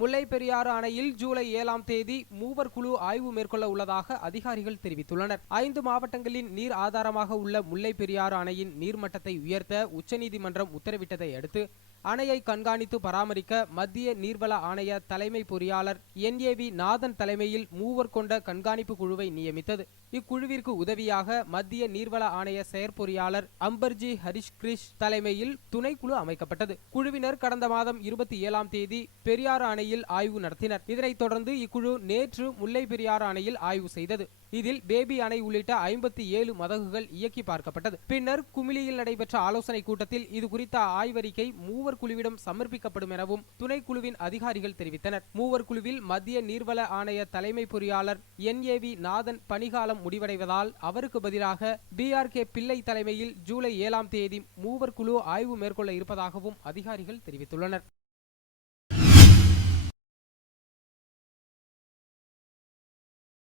முல்லை பெரியாறு அணையில் ஜூலை 7ஆம் தேதி மூவர் குழு ஆய்வு மேற்கொள்ள உள்ளதாக அதிகாரிகள் தெரிவித்துள்ளனர். 5 மாவட்டங்களின் நீர் ஆதாரமாக உள்ள முல்லை பெரியாறு அணையின் நீர்மட்டத்தை உயர்த்த உச்சநீதிமன்றம் உத்தரவிட்டதை அடுத்து அணையை கண்காணித்து பராமரிக்க மத்திய நீர்வள ஆணைய தலைமை பொறியாளர் NAV நாதன் தலைமையில் மூவர் கொண்ட கண்காணிப்பு குழுவை நியமித்தது. இக்குழுவிற்கு உதவியாக மத்திய நீர்வள ஆணைய செயற்பொறியாளர் அம்பர்ஜி ஹரிஷ் கிரிஷ் தலைமையில் துணைக்குழு அமைக்கப்பட்டது. குழுவினர் கடந்த மாதம் 27ஆம் தேதி பெரியாறு அணையில் ஆய்வு நடத்தினர். இதனைத் தொடர்ந்து இக்குழு நேற்று முல்லை பெரியாறு அணையில் ஆய்வு செய்தது. இதில் பேபி அணை உள்ளிட்ட 57 மதகுகள் இயக்கி பார்க்கப்பட்டது. பின்னர் குமிளியில் நடைபெற்ற ஆலோசனை கூட்டத்தில் இதுகுறித்த ஆய்வறிக்கை மூவர் குழுவிடம் சமர்ப்பிக்கப்படும் எனவும் துணைக்குழுவின் அதிகாரிகள் தெரிவித்தனர். மூவர் குழுவில் மத்திய நீர்வள ஆணைய தலைமை பொறியாளர் NAV நாதன் பணிகாலம் முடிவடைவதால் அவருக்கு பதிலாக BRK பிள்ளை தலைமையில் ஜூலை 7ஆம் தேதி மூவர் குழு ஆய்வு மேற்கொள்ள இருப்பதாகவும் அதிகாரிகள் தெரிவித்துள்ளனர்.